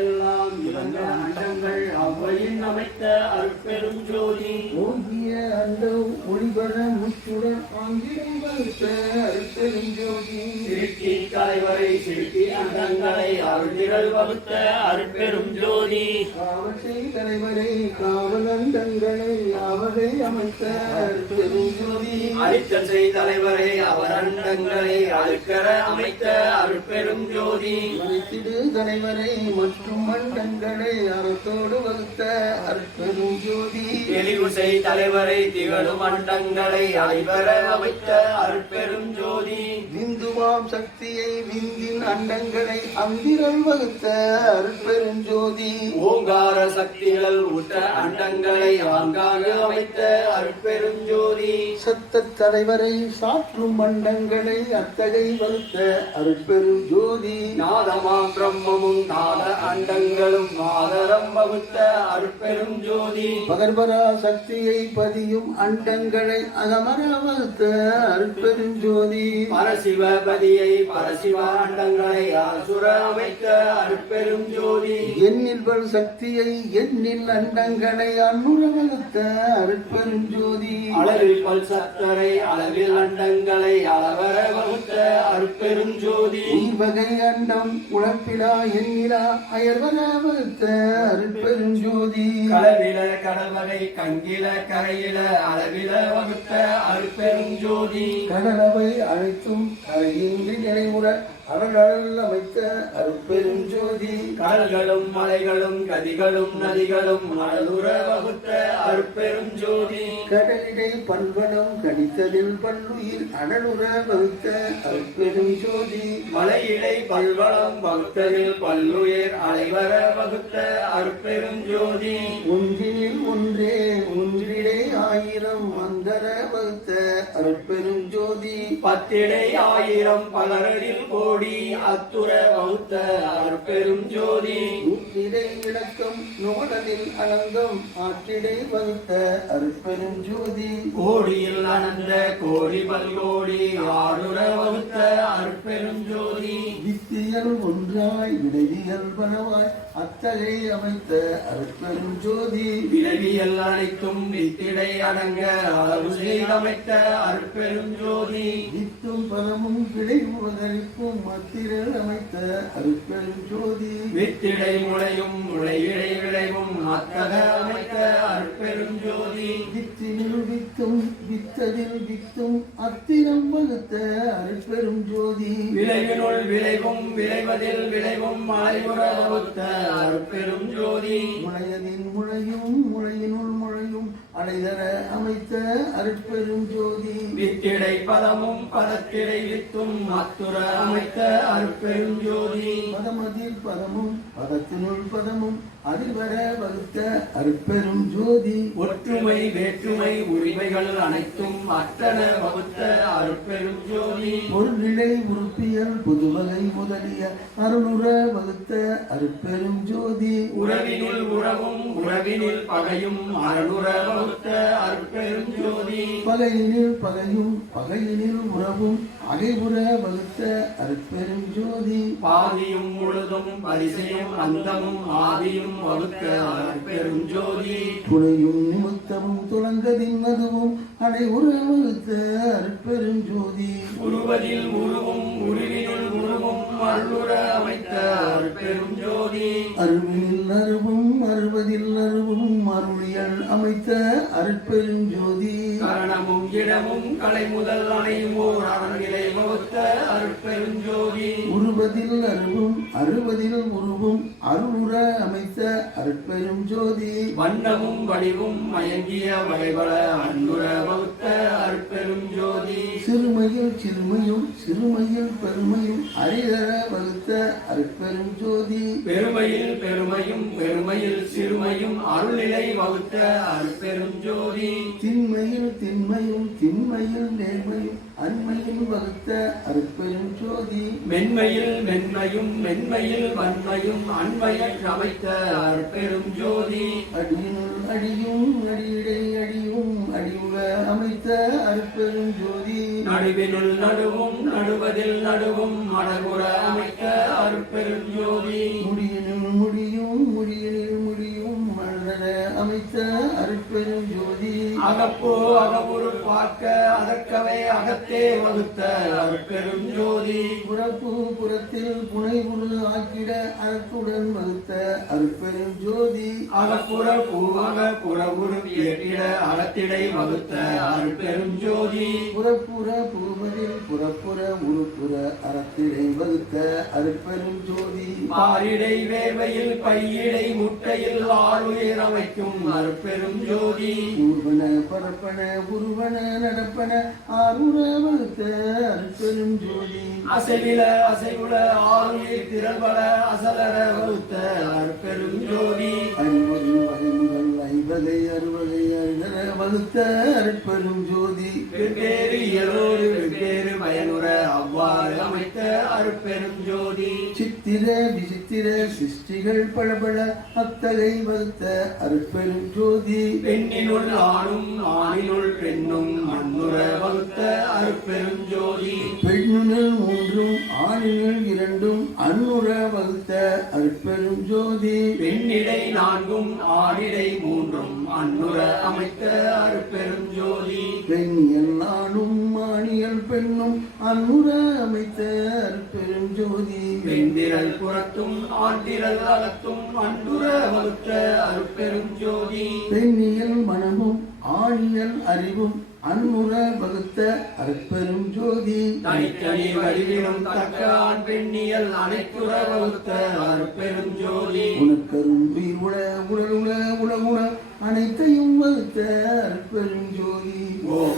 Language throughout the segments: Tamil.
எல்லாம் இவங்க அண்டங்கள் அவ்வையின் அமைத்த அருட்பெரும் ஜோதி ஓங்கிய அண்டம் ஒளிபர முச்சுடன் ஆங்கிலம் வகுத்த அருட்பெரும் ஜோதி சிருஷ்டி கலைவரை சிருஷ்டி அண்டங்களை அருள்திரள் வகுத்த அருட்பெரும் ஜோதி காவசை தலைவரை காவல் அண்டங்களை அவரை அமைத்த அருட்பெரும் ஜோதி அரித்தசை தலைவரை அவர் அண்டங்களை அழுக்கர அமைத்த அருட்பெரும் ஜோதி தலைவரை மற்றும் மண்டங்களை அறத்தோடு வகுத்த அருட்பெரும் ஜோதி எலிகுசை தலைவரை திகழும் மண்டங்களை அலைவர அமைத்த அருட்பெரும் ஜோதி விந்துவாம் சக்தியை விந்தின் அண்டங்களை அந்திரல் வகுத்த அருட்பெரும் ஜோதி ஓங்கார சக்திகள் உற்ற அண்டங்களை ஆங்காங்கு அமைத்த அருட்பெரும் ஜோதி சத்த தலைவரை சாற்றும் மண்டங்களை அத்தகை வகுத்த அருட்பெரும் ஜோதி நாதமாம் பிரம்மமும் நாத அண்டங்களும் ஆதரம் வகுத்த அருட்பெரும் ஜோதி பகர்பரா சக்தியை பதியும் அண்டங்களை அகமர வகுத்த அருட்பெரும் ஜோதி பரசிவபதியை பரசிவ அண்டங்களை அசுர அமைத்த அருட்பெரும் ஜோதி எண்ணில் பல் சக்தியை எண்ணில் அண்டங்களை அன்னுர வகுத்த அருட்பெரும் ஜோதி அளவில் பல் சத்தரை அளவில் அண்டங்களை அளவர வகுத்த அருட்பெரும் ஜோதி வகை அண்டம் உழப்பிலா எண்ணிலா அயர்வர வகுத்த அருட்பெரும் ஜோதி களவில கடல்வகை கங்கில கரையில அளவில வகுத்த அருட்பெரும் ஜோதி கடலவை அழைத்தும் கரையின்றி நினைவுற அடல் அமைத்த அருட்பெரும் ஜோதி கடல்களும் மலைகளும் கதிகளும் நதிகளும் அடலுற வகுத்த அருட்பெரும் ஜோதி கடலிடை பண்பனம் கணித்ததில் பல்லுயிர் அடலுற வகுத்த அருட்பெரும் ஜோதி மலையிடை பல்வளம் வகுத்ததில் பல்லுயிர் அலைவர வகுத்த அருட்பெரும் ஜோதி ஒன்றினில் ஒன்றே ஒன்றிடை ஆயிரம் மந்தர வகுத்த அருட்பெரும் ஜோதி பத்திடை ஆயிரம் பலரடில் கோடி அத்துர வகுத்த அருட்பெரும் ஜோதி நூற்றிடை விளக்கம் நோடலில் அனந்தம் ஆற்றிடை வகுத்த அருட்பெரும் ஜோதி கோடியில் அனந்த கோடி பல்கோடி ஆறுர வகுத்த அருட்பெரும் ஜோதி வித்தியல் ஒன்றாய் விளைவியல் பலவாய் அத்தகை அமைத்த அருட்பெரும் ஜோதி விளைவியல் அனைத்தும் வித்திடை அடங்க அளவு செய்தமைத்த அருட்பெரும் ஜோதி வித்தும் பலமும் விளைவுவதற்கும் மத்திரல் அமைத்த அருட்பெரும் ஜோதி வித்திடை முளையும் முளையிடை விளைவும் அத்தக அமைத்த அருட்பெரும் ஜோதி வித்தினில் வித்தும் வித்ததில் வித்தும் அத்திரம் வகுத்த அருட்பெரும் ஜோதி விளைவினுள் விளைவும் விளைவதில் விளைவும் மலையுற வகுத்த அருட்பெரும் ஜோதி முளையதின் முளையும் முளையினுள் முளையும் அடைதர அமைத்த அருட்பெரும் ஜோதி வித்திடை பதமும் பதத்திடை வித்தும் அத்துர அமைத்த அருட்பெரும் ஜோதி பதமதில் பதமும் பதத்தினுள் பதமும் அதிர்வர வகுத்த அருட்பெரும் ஜோதி ஒற்றுமை வேற்றுமை உரிமைகள் அனைத்தும் அத்தன வகுத்த அருட்பெரும் ஜோதி பொருள்நிலை உறுப்பியல் புதுவகை முதலிய அருளுற வகுத்த அருட்பெரும் ஜோதி உறவினில் உறவும் உறவினில் பகையும் அருளுற வகுத்த அருட்பெரும் ஜோதி பகையினில் பகையும் பகையினில் உறவும் அகைபுற வகுத்த அருட்பெரும் ஜோதி பாதியும் முழுதும் பரிசையும் அந்தமும் ஆதியும் வகுத்த அருட்பெரும் ஜோதி துணையும் நிமித்தமும் துளங்கதின் மதுவும் அடைவுற வகுத்த அருட்பெரும் ஜோதி உருவதில் உருவும் உருவினுள் உருவும் அருளுற அமைத்த அருட்பெரும் ஜோதி அருவினில் அருவும் அருவதில் அருவும் அருளியல் அமைத்த அருட்பெரும் ஜோதி கரணமும் இடமும் கலை முதல் அணையும் ஓர் அறநிலை வகுத்த அருட்பெரும் ஜோதி உருவதில் அருவும் அருவதில் உருவும் அருளுற அமைத்த அருட்பெரும் ஜோதி வண்ணமும் வடிவும் மயங்கிய வளைவள அன்புற வகுத்த அருட்பெரும் ஜோதி சிறுமையில் சிறுமையும் சிறுமையில் பெருமையும் அறிதர வகுத்த அருட்பெரும் ஜோதி பெருமையில் பெருமையும் பெருமையில் சிறுமையும் அருள்நிலை வகுத்த அருட்பெரும் ஜோதி திண்மையில் திண்மையும் திண்மையில் நேர்மையும் அண்மையில் வகுத்த அருட்பெரும் ஜோதி மென்மையில் மென்மையும் மென்மையில் வன்மையும் அண்மையற்ற அமைத்த அருட்பெரும் ஜோதி அடியினுள் அடியும் அடியிடை அடியும் அடியுக அமைத்த அருட்பெரும் ஜோதி நடுவினுள் நடுவும் நடுவதில் நடுவும் மடகுற அமைத்த அருட்பெருஞ்சோதி முடியினுள் முடியும் முடியினில் முடியும் மலர அமைத்த அருட்பெருஞ்சோதி அகப்போ அகவுரு பார்க்க அதற்கவை அகத்தே வகுத்த அருட்பெருஞ்சோதி புறப்பு புறத்தில் புனைவுரு ஆக்கிட அறத்துடன் வகுத்த அருட்பெருஞ்சோதி அகப்புற பூவக புறவுரு இயற்றிட அகத்திடை வகுத்த அருட்பெருஞ்சோதி புறப்புற பூமதில் புறப்புற உருப்புற அறத்திடை வகுத்த அருட்பெருஞ்சோதி பாரிடை வேர்வையில் பையிடை முட்டையில் ஆளுயிர் அமைக்கும் அருட்பெருஞ்சோதி ஊர்வன பரப்பன உருவன நடப்பன ஆறுற வகுத்த அருட்பெருஞ்சோதி அசைவில அசைவுல ஆளுயிர் திரள்வல அசலர வகுத்த அருட்பெருஞ்சோதி அறிவொரு வகைமுதல் ஐவகை அறுவகை அறிதர வகுத்த அருட்பெருஞ்சோதி வெவ்வேறு இயலோடு வெவ்வேறு பயனுற அவ்வாறு அமைத்த அருட்பெருஞ்சோதி சித்திர விசித்திர சிருஷ்டிகள் பளபள அத்தகை வகுத்த அருட்பெருஞ்சோதி பெண்ணினுள் ஆணும் ஆணினுள் பெண்ணும் மண்ணுற வகுத்த அருட்பெருஞ்சோதி பெண்ணுனில் மூன்றும் ஆணினில் இரண்டும் அன்னுற வகுத்த அருட்பெருஞ்சோதி பெண்ணிடை நான்கும் ஆணிடை மூன்றும் அன்னுற அமைத்த அருட்பெருஞ்சோதி பெண்ணியல் ஆணும் ஆணியல் பெண்ணும் அன்னுற அமைத்த அருட்பெருஞ்சோதி வெண்திரல் புறத்தும் ஆண்டிரல் அகத்தும் அன்றுற வகுத்த அருட்பெருஞ்சோதி பெண்ணியல் மனமும் ஆணியல் அறிவும் அன்னுற வகுத்த அருட்பெருஞ்சோதி தனித்தனி வடிவிலும் தக்க ஆண் பெண்ணியல் அனைத்துற வகுத்த அருட்பெருஞ்சோதி உனக்கரும் உயிர் உள உடலுள உலகுள அனைத்தையும் வகுத்த அருட்பெருஞ்சோதி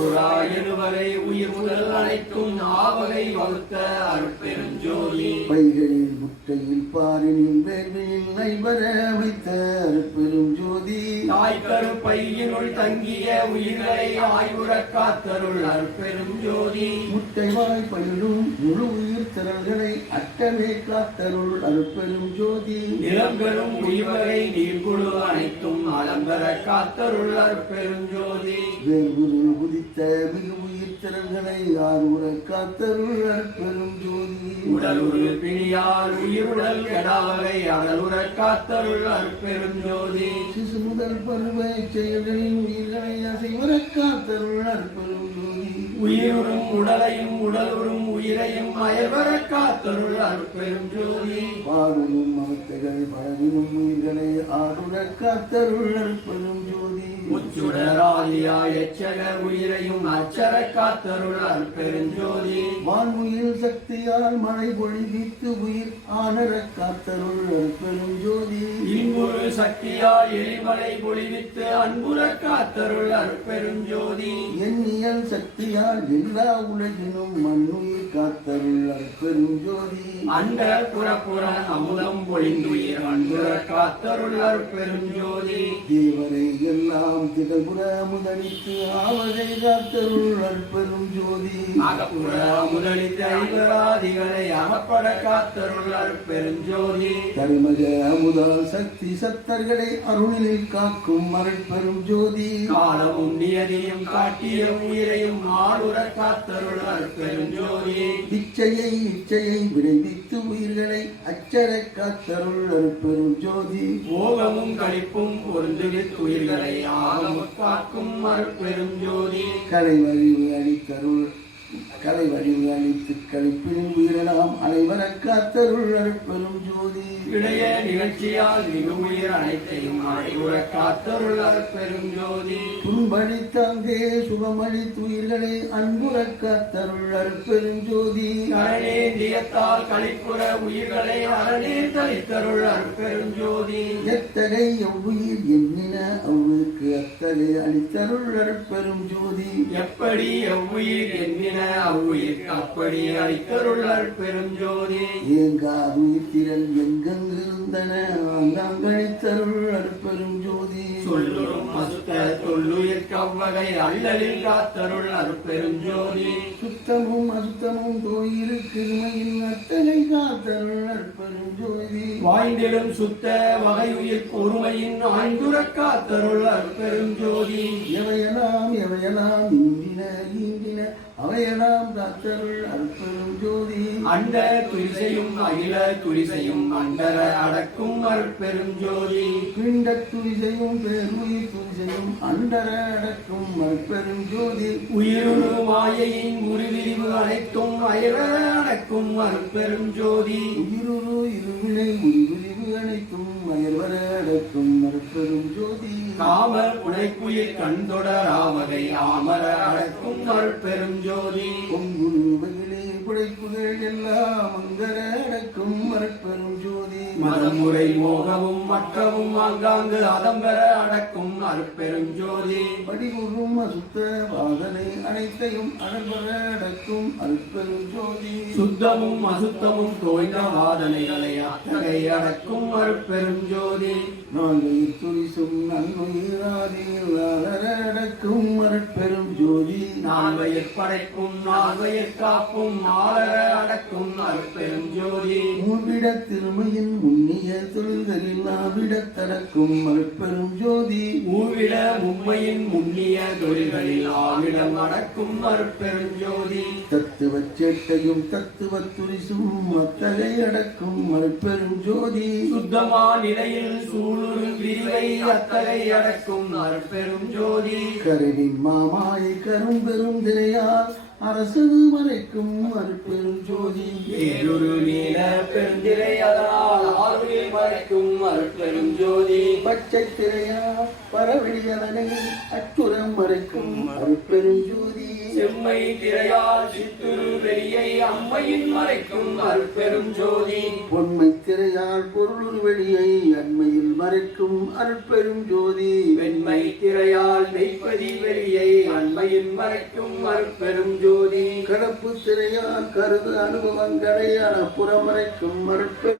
ஓகுராயனுவரை உயிர் முதல் அனைத்தும் ஆவகை வகுத்த அருட்பெருஞ்சோதி பைகளில் முட்டையில் பாரினில் வேர்வையில் நைபர வைத்த அருட்பெருஞ்சோதி தாய்கரு பையினுள் தங்கிய உயிர்களை ஆய்வுற காத்தருள் அருட்பெருஞ்சோதி முட்டைவாய் பயிலும் முழு உயிர் திரள்களை அட்டமே காத்தருள் அருட்பெருஞ்சோதி நிலம்பெறும் உயிர்வகை நீர்குழு அனைத்தும் அலம்பெற காத்தருள் அருட்பெருஞ்சோதி வேறுகுரு உதித்த மிகு உயிர் திரள்களை ஆறுற காத்தருள் அருட்பெருஞ்சோதி உடலுறு பிணியால் உயிருடல் கெடாவகை அடலுற காத்தருள் அருட்பெருஞ்சோதி சிசு முதல் பருவ செயல்களின் உயிர்களை அசைவர காத்தருள் அருட்பெருஞ்சோதி உயிருறும் உடலையும் உடலுறும் உயிரையும் அயல்வர காத்தருள் அருட்பெருஞ்சோதி பாடுனும் அவத்தைகள் பழகினும் உயிர்களை ஆறுற காத்தருள் அருட்பெருஞ்சோதி முச்சுடராதியாய் எச்சக உயிரையும் அச்சர காத்தருள் அருட்பெருஞ்சோதி வான்முயில் சக்தியால் மழை பொழிவித்து உயிர் ஆனர காத்தருள் அருட்பெருஞ்சோதி இன்புறு சக்தியால் எரிமலை பொழிவித்து அன்புற காத்தருள் அருட்பெருஞ்சோதி எண்ணியல் சக்தியால் எல்லா உலகினும் மண்ணுயிர் காத்தருள் அருட்பெருஞ்சோதி அண்ட புறப்புற அமுதம் பொழிந்துயிர் அன்புற காத்தருள் அருட்பெருஞ்சோதி தேவரை எல்லாம் திகழ்புற முதலித்து ஆவதை காத்தருள் அருட்பெருஞ்சோதி அகப்புற முதலித்த ஐவராதிகளை அகப்பட காத்தருள் அருட்பெருஞ்சோதி தருமக அமுதால் சக்தி சத்தர்களை அருளில் காக்கும் அருட்பெருஞ்சோதி காலமும் நியதியும் காட்டிய உயிரையும் ஆளுற காத்தருள் அருட்பெருஞ்சோதி இச்சையை விளைவித்து உயிர்களை அச்சர காத்தருள் அருட்பெருஞ்சோதி போகமும் கழிப்பும் பொருந்துவித் உயிர்களை ஆகமுற் காக்கும் அருட்பெருஞ்சோதி கலைவழிவு அளித்தருள் கலைவழிவு அளித்து கழிப்பில் உயிரெல்லாம் அனைவர காத்தருள் அருட்பெருஞ்சோதி இளைய நிகழ்ச்சியால் மிகு உயிர் அனைத்தையும் அழைவுற காத்தருள் அருட்பெருஞ்சோதி துன்பளித்தாங்கே சுகமளித்து உயிர்களை அன்புற காத்தருள் அருட்பெருஞ்சோதி கரணேந்தியத்தால் கழிப்புற உயிர்களை அரணே தளித்தருள் அருட்பெருஞ்சோதி எத்தகை எவ்வுயிர் எண்ணின அவ்வுக்கு அத்தகை அளித்தருள் அருட்பெருஞ்சோதி எப்படி எவ்வுயிர் எண்ணின அவ்வுயிர் அப்படி அளித்தருள் அருட்பெருஞ்சோதி ஏங்காதுயிர் திரள் எங்கெங்கு இருந்தன ஆங்காங்கழித்தருள் அருட்பெருஞ்சோதி சொல்லுறும் அசுத்த தொல்லுயிர் கவ்வகை அள்ளலில் காத்தருள் அருட்பெருஞ்சோதி சுத்தமும் அசுத்தமும் தோயிரு கிருமையின் அத்தகை காத்தருள் அருட்பெருஞ்சோதி அருட்பெரும் ஜோதி வாய்ந்திடும் சுத்த வகையுயிர் ஒருமையின் ஆய்ந்துரக்காத்தருள் அருட்பெரும் ஜோதி எவையெல்லாம் ஈண்டின அவையெல்லாம் காத்தருள் அருட்பெரும் ஜோதி அண்ட துரிசையும் அகில துரிசையும் அண்டர அடக்கும் அருட்பெரும் ஜோதி பிண்ட துரிசையும் பேருயிர் துரிசையும் அண்டர அடக்கும் அருட்பெரும் ஜோதி உயிருரு மாயையின் உருவிரிவு அனைத்தும் அயர அடக்கும் அருட்பெரும் ஜோதி உயிருரு இருவினை உயிரிவு அனைத்தும் அயர்வர அடக்கும் அருட்பெரும் ஜோதி காம புனைக்குயில் கண்தொடராவகை ஆமர அடக்கும் அருட்பெரும் ஜோதி பொங்குரு வகிலே புடைப்புகள் எல்லாம் அங்கர அடக்கும் அருட்பெரும் ஜோதி மதமுறை மோகமும் மற்றவும் ஆங்காங்கு அதம்பர அடக்கும் அருட்பெரும் ஜோதி படிவுறும் அசுத்த வாதனை அனைத்தையும் அடர்வர அடக்கும் அருட்பெரும் ஜோதி சுத்தமும் அசுத்தமும் தோய்ந்த வாதனைகளை அத்தகை அடக்கும் அருட்பெரும் ஜோதி நான்கையில் துரிசும் நன்மையிராதில் அடக்கும் அருட்பெரும் ஜோதி நால்வயிற் படைக்கும் நால்வயிற் காப்பும் ஆளர அடக்கும் அருட்பெரும் ஜோதி மூவிட திருமையின் முன்னிய தொழில்களில் நாவிடத்தடக்கும் அருட்பெரும் ஜோதி ஊவிட மும்மையின் முன்னிய தொழில்களில் ஆவிடம் அடக்கும் அருட்பெரும் ஜோதி தத்துவச் சேட்டையும் தத்துவ துரிசும் அத்தகை அடக்கும் அருட்பெரும் ஜோதி சுத்தமா நிலையில் சூழுரு விரிவை அத்தகை அடக்கும் அருட்பெரும் ஜோதி கருவின் மாமாயை கரும்பெரும் திரையால் அரசது மறைக்கும் அருட்பெரும் ஜோதி ஏழொரு நீல பெருந்திரை அதனால் ஆறுவில் மறைக்கும் அருட்பெரும் ஜோதி பச்சை திரையா பரவெளியதனை அச்சுரம் மறைக்கும் அருட்பெரும் ஜோதி செம்மை திரையால் சித்துரு வெளியை அம்மையின் மறைக்கும் அருட்பெரும் ஜோதி பொன்மை திரையால் பொருள் வெளியை அண்மையில் மறைக்கும் அருட்பெரும் ஜோதி வெண்மை திரையால் மெய்ப்பதி வெளியை அண்மையின் மறைக்கும் அருட்பெரும் ஜோதி கடப்பு திரையால் கருது அனுபவங்களை அப்புறம் மறைக்கும் அருட்பெரும்